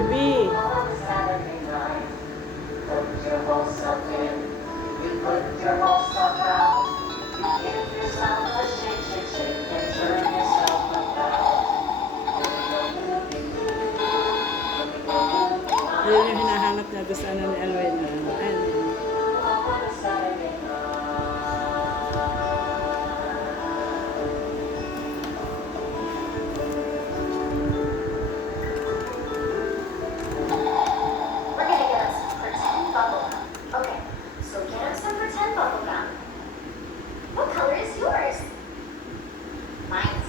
Baby. Ayun yung hinahanap niya doon sa ano ni Alwena. Ayun. We're gonna get us some pretend bubble gum. Okay, so get us some pretend bubble gum. What color is yours? Mine's